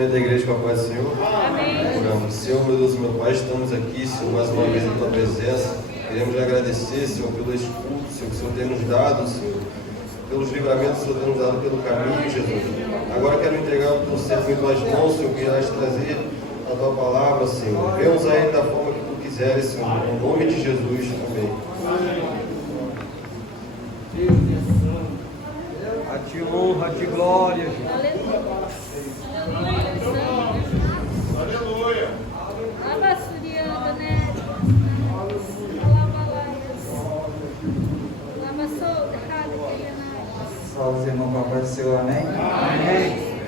cumprimento da igreja com a paz do Senhor. Amém. Oramos. Senhor, meu Deus, meu Pai, estamos aqui, Senhor, mais uma vez em Tua presença. Queremos lhe agradecer, Senhor, pelo escudo, Senhor, que o Senhor tem nos dado, Senhor, pelos livramentos que o Senhor tem nos dado pelo caminho, Jesus. Agora quero entregar o Teu servo em Tuas mãos, Senhor, que irás trazer a Tua palavra, Senhor. Vemos a Ele da forma que Tu quiseres, Senhor, em nome de Jesus. Amém. A Ti honra, a Ti glória. Aleluia. Salve os irmãos, papai do Senhor, amém? Amém.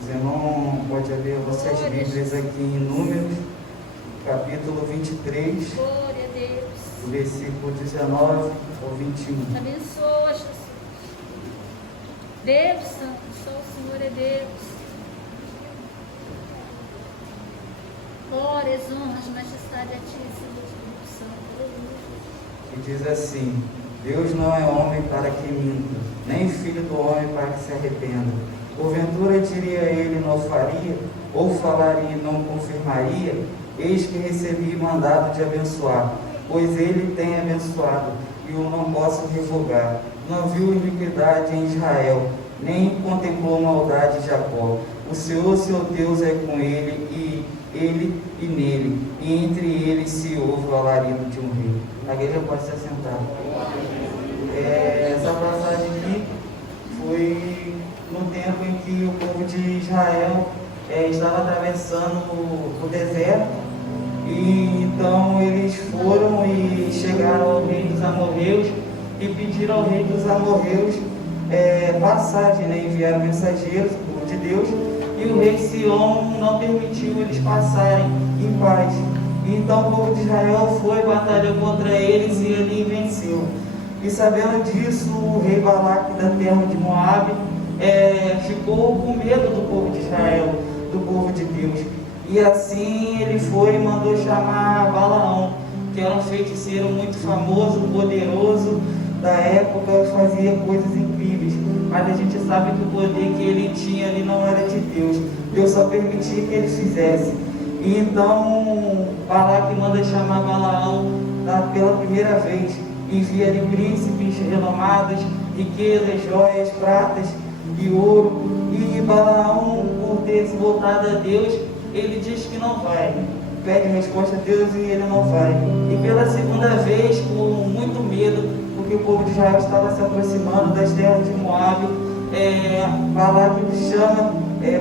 Os irmãos, pode abrir vossas Bíblias aqui em Números, capítulo 23, do versículo 19 ao 21. Abençoa, Jesus. Deus Santo, só o Senhor é Deus. Glórias, honras, majestade a Ti, Senhor Santo. E diz assim: Deus não é homem para que minta, nem filho do homem para que se arrependa. Porventura diria ele, não faria, ou falaria e não confirmaria? Eis que recebi mandado de abençoar, pois ele tem abençoado, e eu não posso revogar. Não viu iniquidade em Israel, nem contemplou maldade em Jacó. O Senhor, seu Deus, é com ele e nele, e entre eles se ouve o alarido de um rei. A igreja pode se assentar. Essa passagem aqui foi no tempo em que o povo de Israel estava atravessando o deserto, e então eles foram e chegaram ao rei dos amorreus e pediram ao rei dos amorreus passagem, né? Enviaram mensageiros, o povo de Deus, e o rei Sion não permitiu eles passarem em paz. Então o povo de Israel foi, batalhou contra eles e ali venceu. E sabendo disso, o rei Balaque da terra de Moabe ficou com medo do povo de Israel, do povo de Deus. E assim ele foi e mandou chamar Balaão, que era um feiticeiro muito famoso, poderoso da época, fazia coisas incríveis. Mas a gente sabe que o poder que ele tinha ali não era de Deus. Deus só permitia que ele fizesse. E então Balaque manda chamar Balaão pela primeira vez. Envia-lhe príncipes renomados, riquezas, joias, pratas e ouro. E Balaão, por ter se voltado a Deus, ele diz que não vai. Pede resposta a Deus e ele não vai. E pela segunda vez, com muito medo, porque o povo de Israel estava se aproximando das terras de Moabe, Balaque chama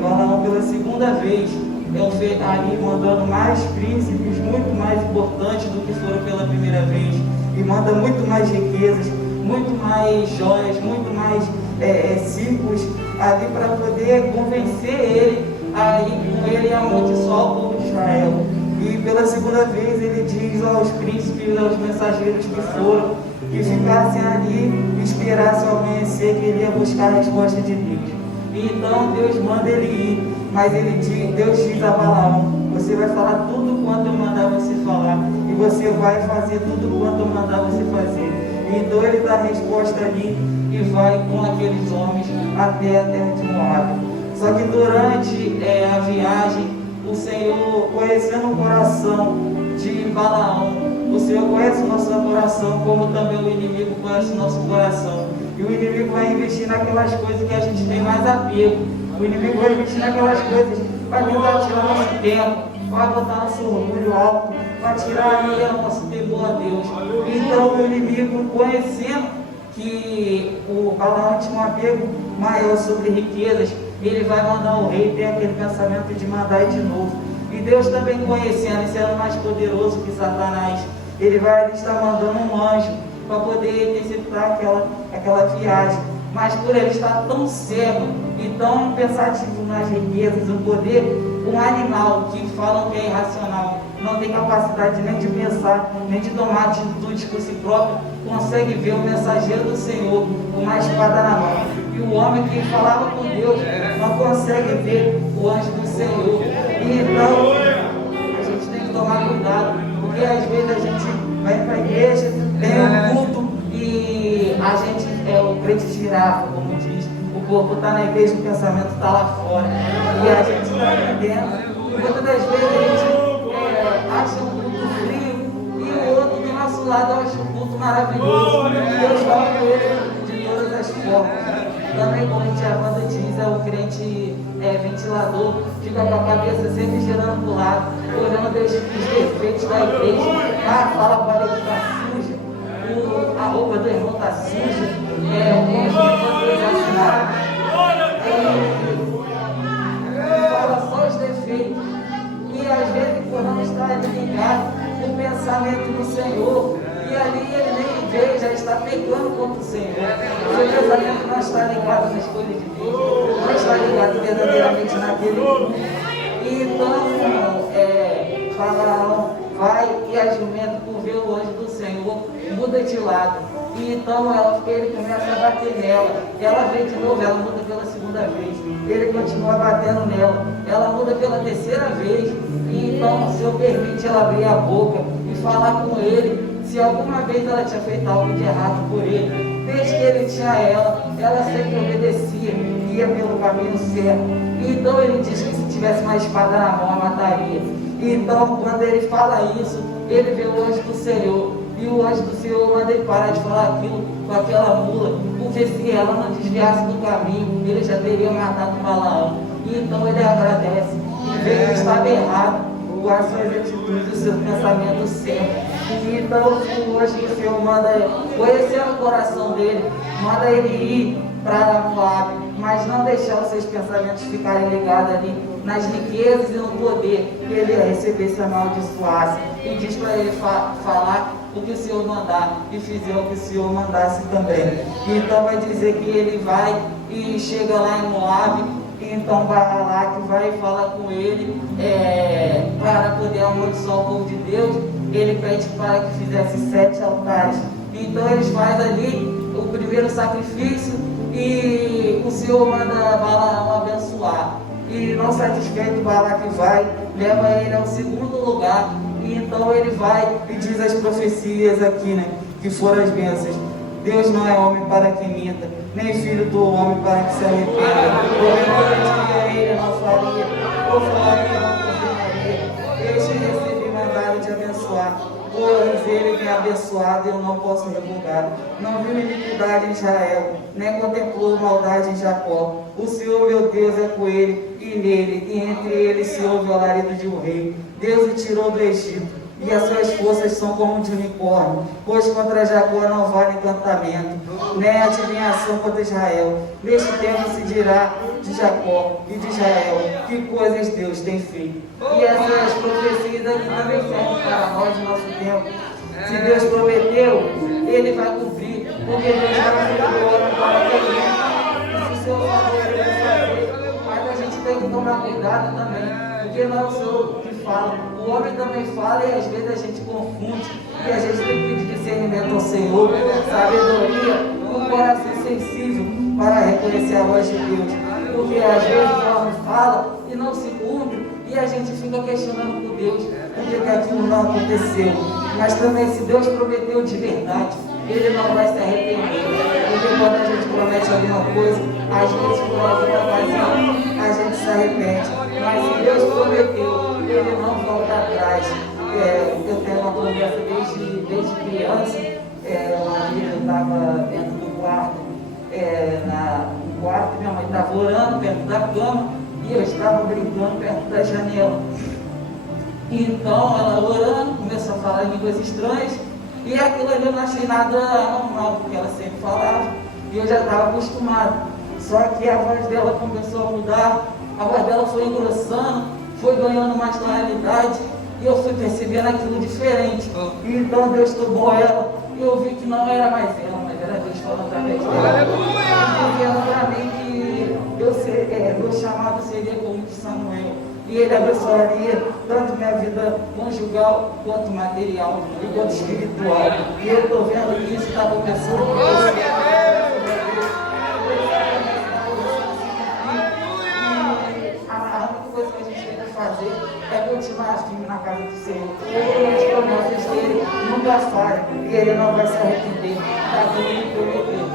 Balaão pela segunda vez, ali mandando mais príncipes, muito mais importantes do que foram pela primeira vez, e manda muito mais riquezas, muito mais joias, muito mais círculos ali para poder convencer ele a ir com ele amaldiçoar o povo de Israel. E pela segunda vez ele diz aos príncipes, aos mensageiros que foram, que ficassem ali e esperassem ao amanhecer, que ele ia buscar a resposta de Deus. E então Deus manda ele ir, mas Deus diz a Balaão: você vai falar tudo quanto eu mandar você falar, e você vai fazer tudo quanto eu mandar você fazer. E então ele dá a resposta ali e vai com aqueles homens até a terra de Moabe. Só que durante a viagem, o Senhor, conhecendo o coração de Balaão, o Senhor conhece o nosso coração, como também o inimigo conhece o nosso coração. E o inimigo vai investir naquelas coisas que a gente tem mais apego. O inimigo vai investir naquelas coisas para tentar tirar nosso tempo, para botar nosso orgulho alto, para tirar aí o nosso temor a Deus. Então o inimigo, conhecendo que o Balaão tinha um apego maior sobre riquezas, ele vai mandar o rei ter aquele pensamento de mandar ir de novo. E Deus também conhecendo, sendo mais poderoso que Satanás, ele vai estar mandando um anjo para poder interceptar aquela viagem. Mas por ele estar tão cego e tão pensativo nas riquezas, o poder, um animal que falam que é irracional, não tem capacidade nem de pensar, nem de tomar atitudes por si próprio, consegue ver o mensageiro do Senhor com uma espada na mão. E o homem que falava com Deus não consegue ver o anjo do Senhor. E então a gente tem que tomar cuidado, porque às vezes a gente vai para a igreja, tem um culto e a gente o crente girafa, como diz. O corpo está na igreja, o pensamento está lá fora. E a gente aqui dentro. Muitas das vezes a gente acha um culto frio e o outro do nosso lado acha um culto maravilhoso. Deus fala com ele de todas as formas. Também, como a banda diz, é o crente ventilador, fica com a cabeça sempre girando para o lado, olhando os defeitos da igreja. Fala para ele que está suja, a roupa do irmão está suja, o cônjuge foi assassinado. Fala só os defeitos. E às vezes, por não estar ligado com o pensamento no Senhor, e ali ele nem vê, já está pecando contra o Senhor. O seu pensamento não está ligado nas coisas de Deus, não está ligado verdadeiramente naquele mundo. E então, Faraó vai e a jumenta, por ver o anjo do Senhor, muda de lado. E então ele começa a bater nela. Ela vem de novo, ela muda pela segunda vez. Ele continua batendo nela. Ela muda pela terceira vez. E então o Senhor permite ela abrir a boca e falar com ele. Se alguma vez ela tinha feito algo de errado por ele, desde que ele tinha ela sempre obedecia, ia pelo caminho certo. E então ele diz que se tivesse uma espada na mão, a mataria. E então, quando ele fala isso, ele vê o anjo do Senhor. E o anjo do Senhor manda ele parar de falar aquilo com aquela mula, porque se ela não desviasse do caminho, ele já teria matado Balaão. E então ele agradece, e vê que estava errado com as suas atitudes, o seu pensamento certo. E então o anjo do Senhor manda conhecer o coração dele, manda ele ir para Moab, mas não deixar os seus pensamentos ficarem ligados ali nas riquezas e no poder que ele ia receber se amaldiçoasse. E diz para ele falar o que o Senhor mandar e fizer o que o Senhor mandasse também. E então vai dizer que ele vai e chega lá em Moab. E então Balaque vai falar com ele para poder amaldiçoar o povo de Deus. Ele pede para que fizesse 7 altares. Então eles fazem ali o primeiro sacrifício e o Senhor manda Balaão abençoar. E não satisfeito, Balaque vai, leva ele ao segundo lugar. E então ele vai e diz as profecias aqui, né, que foram as bênçãos. Deus não é homem para que minta, nem filho do homem para que se arrependa. Porém, ele não faria, ou falaria, não confirmaria. Este recebi mandado de abençoar. Pois ele me abençoado, eu não posso revogar. Não viu iniquidade em Israel, nem contemplou maldade em Jacó. O Senhor meu Deus é com ele, e nele, e entre eles se ouve o alarido de um rei. Deus o tirou do Egito, e as suas forças são como de unicórnio. Pois contra Jacó não vale encantamento, nem adivinhação contra Israel. Neste tempo se dirá de Jacó e de Israel, que coisas Deus tem feito. E essas profecias aqui também servem para nós no nosso tempo. Se Deus prometeu, Ele vai cumprir, porque Deus vai cumprir o homem para que ele. Se o Senhor falou, Ele vai fazer. Mas a gente tem que tomar cuidado também, porque não é o Senhor que fala. O homem também fala e às vezes a gente confunde. E a gente tem que pedir discernimento ao Senhor, sabedoria, um coração sensível para reconhecer a voz de Deus. Porque às vezes o homem fala e não se cumpre, e a gente fica questionando por Deus porque que aquilo não aconteceu. Mas também, se Deus prometeu de verdade, Ele não vai se arrepender. Porque quando a gente promete alguma coisa, às vezes por alguma ocasião a gente se arrepende. Mas se Deus prometeu, Ele não volta atrás. Eu tenho uma conversa desde criança. Uma vez eu estava dentro do quarto, no quarto, minha mãe estava orando perto da cama e eu estava brincando perto da janela. Então ela orando, começou a falar línguas estranhas e aquilo ali eu não achei nada anormal, porque ela sempre falava e eu já estava acostumado. Só que a voz dela começou a mudar, a voz dela foi engrossando, foi ganhando mais tonalidade e eu fui percebendo aquilo diferente. E então Deus tomou ela e eu vi que não era mais ela, mas era Deus falando através dela. E ela para mim que meu chamado seria como de Samuel. E Ele abençoaria tanto minha vida conjugal, quanto material e quanto espiritual. E eu estou vendo que isso está acontecendo com você. A única coisa que a gente tem que fazer é continuar firme na casa do Senhor. Porque as promessas dele nunca falham e Ele não vai se arrepender daquilo que prometeu.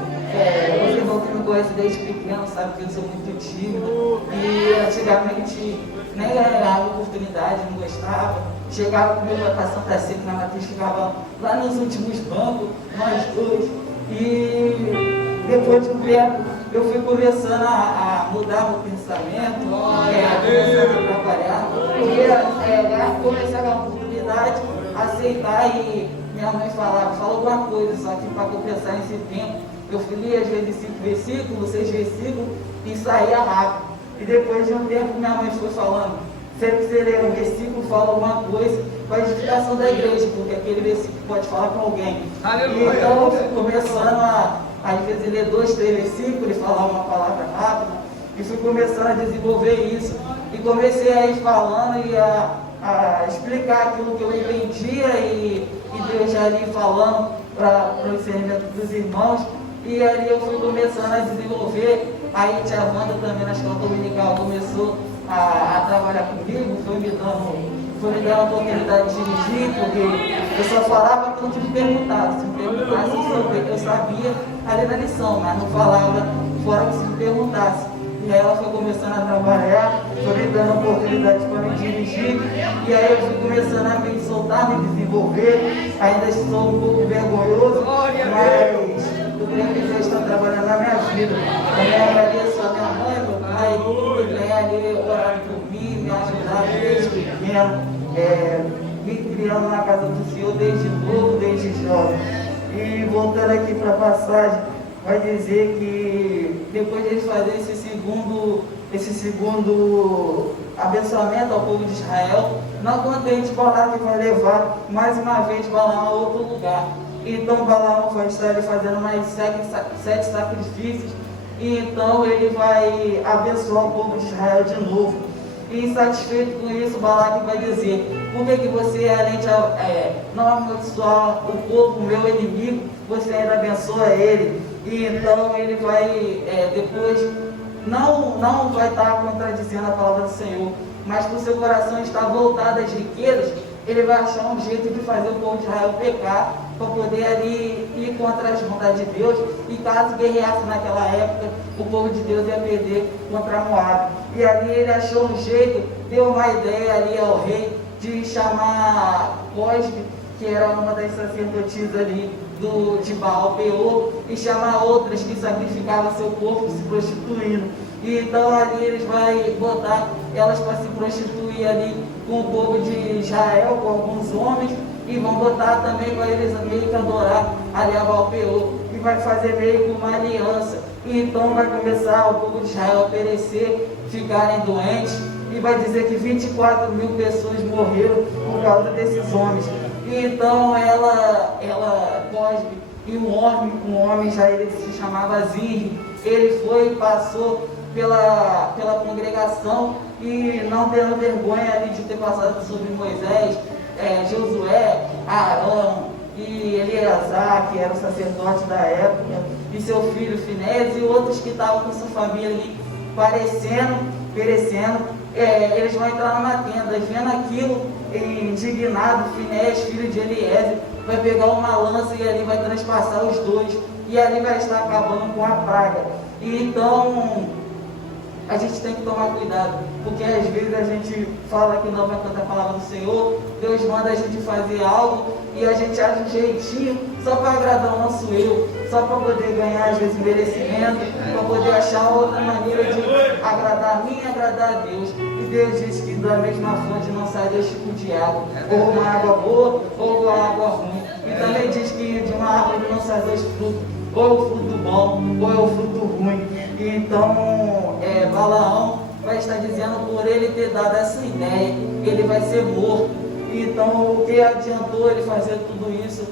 Você não me conhece desde pequeno, sabe que eu sou muito tímido. E antigamente nem ganhava oportunidade, não gostava. Chegava comigo para Santa Cita, na matriz, ficava lá nos últimos bancos, nós dois. E depois de um tempo, eu fui começando a mudar meu pensamento, começando a trabalhar. E comecei a ganhar oportunidade, aceitar, e minha mãe falava alguma coisa, só que para compensar esse tempo, eu lia às vezes 5 versículos, 6 versículos e saía rápido. E depois de um tempo, minha mãe foi falando, sempre que você lê um versículo, fala alguma coisa para a edificação da igreja, porque aquele versículo pode falar com alguém. Aleluia. Então eu fui começando às vezes, ler 2, 3 versículos e falar uma palavra rápida, e fui começando a desenvolver isso, e comecei a ir falando e a explicar aquilo que eu entendia, e Deus já ali falando para o discernimento dos irmãos, e ali eu fui começando a desenvolver. Aí tia Wanda também na escola dominical começou a trabalhar comigo, foi me dando a oportunidade de dirigir, porque eu só falava quando me perguntava. Se me perguntasse, eu sabia ali na lição, mas não falava fora que se me perguntasse. E aí ela foi começando a trabalhar, foi me dando a oportunidade para me dirigir, e aí eu fui começando a me soltar, me desenvolver. Ainda sou um pouco vergonhoso, mas eu creio que Deus está trabalhando na minha vida. Também agradeço a minha mãe, meu pai, que vem ali orando por mim, me ajudar desde pequeno, me criando na casa do Senhor desde novo, desde jovem. E voltando aqui para a passagem, vai dizer que depois de eles fazerem esse segundo abençoamento ao povo de Israel, não contente, Balaque vai levar mais uma vez Balaão a outro lugar. Então Balaão vai estar ali fazendo mais 7 sacrifícios, e então ele vai abençoar o povo de Israel de novo. E satisfeito com isso, Balaque vai dizer: por que você, além de não abençoar o povo, meu inimigo, você ainda abençoa ele? E então ele vai depois não vai estar contradizendo a palavra do Senhor, mas por seu coração estar voltado às riquezas, ele vai achar um jeito de fazer o povo de Israel pecar, para poder ali ir contra as vontades de Deus. E caso guerreasse naquela época, o povo de Deus ia perder contra Moab. E ali ele achou um jeito, deu uma ideia ali ao rei de chamar Cosbe, que era uma das sacerdotisas ali de Baal Peor, e chamar outras que sacrificavam seu corpo se prostituindo. E então ali eles vão botar elas para se prostituir ali com o povo de Israel, com alguns homens, e vão botar também para eles meio que adorar ali a Baal Peor, e vai fazer meio que uma aliança. E então vai começar o povo de Israel a perecer, ficarem doentes, e vai dizer que 24 mil pessoas morreram por causa desses homens. E então Cosbe, e um homem já ele se chamava Zirri, ele foi e passou pela congregação, e não tendo vergonha ali de ter passado sobre Moisés, Josué, Arão e Eleazar, que era o sacerdote da época, e seu filho Finés, e outros que estavam com sua família ali perecendo, eles vão entrar numa tenda, e vendo aquilo, indignado, Finés, filho de Eliezer, vai pegar uma lança e ali vai transpassar os dois, e ali vai estar acabando com a praga. E então a gente tem que tomar cuidado, porque às vezes a gente fala que não vai cantar a palavra do Senhor, Deus manda a gente fazer algo e a gente acha um jeitinho só para agradar o nosso eu, só para poder ganhar às vezes merecimento, para poder achar outra maneira de agradar a mim e agradar a Deus. E Deus diz que da mesma fonte não sai dois tipos de água, ou uma água boa ou uma água ruim. E também diz que de uma árvore não sai dois frutos, ou o fruto bom ou o fruto ruim. E então Balaão vai estar dizendo, por ele ter dado essa ideia, ele vai ser morto. Então o que adiantou ele fazer tudo isso?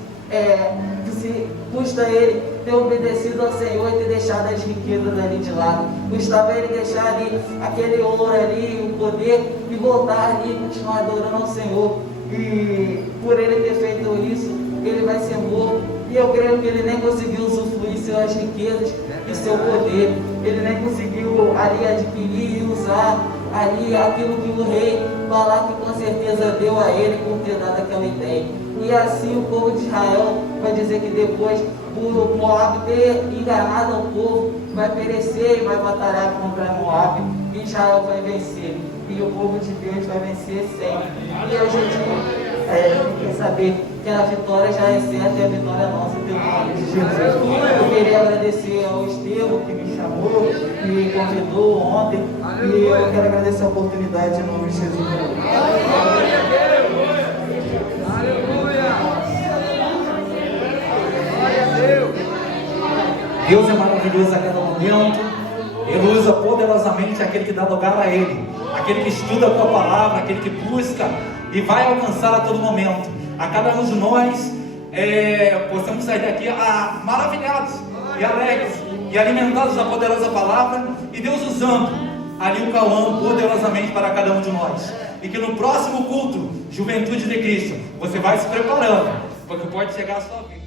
Se custa ele ter obedecido ao Senhor e ter deixado as riquezas ali de lado. Custava ele deixar ali aquele ouro ali, o poder, e voltar ali e continuar adorando ao Senhor. E por ele ter feito isso, ele vai ser morto. E eu creio que ele nem conseguiu usufruir suas riquezas e seu poder. Ele nem conseguiu ali adquirir e usar ali aquilo que o rei falar que com certeza deu a ele por ter dado aquela ideia. E assim o povo de Israel vai dizer que depois o Moab ter enganado o povo, vai perecer e vai batalhar contra Moab, e Israel vai vencer. E o povo de Deus vai vencer sempre. E a gente quer saber que a vitória já é certa e a vitória é nossa pelo nome de Jesus. Eu queria agradecer ao Estevão que me chamou, que me convidou ontem, e eu quero agradecer a oportunidade em nome de Jesus. Deus é maravilhoso a cada momento. Ele usa poderosamente aquele que dá lugar a Ele, aquele que estuda a tua palavra, aquele que busca e vai alcançar a todo momento. A cada um de nós possamos sair daqui maravilhados e alegres e alimentados da poderosa palavra, e Deus usando ali o Cauã poderosamente para cada um de nós. E que no próximo culto, Juventude de Cristo, você vai se preparando, porque pode chegar a sua vida.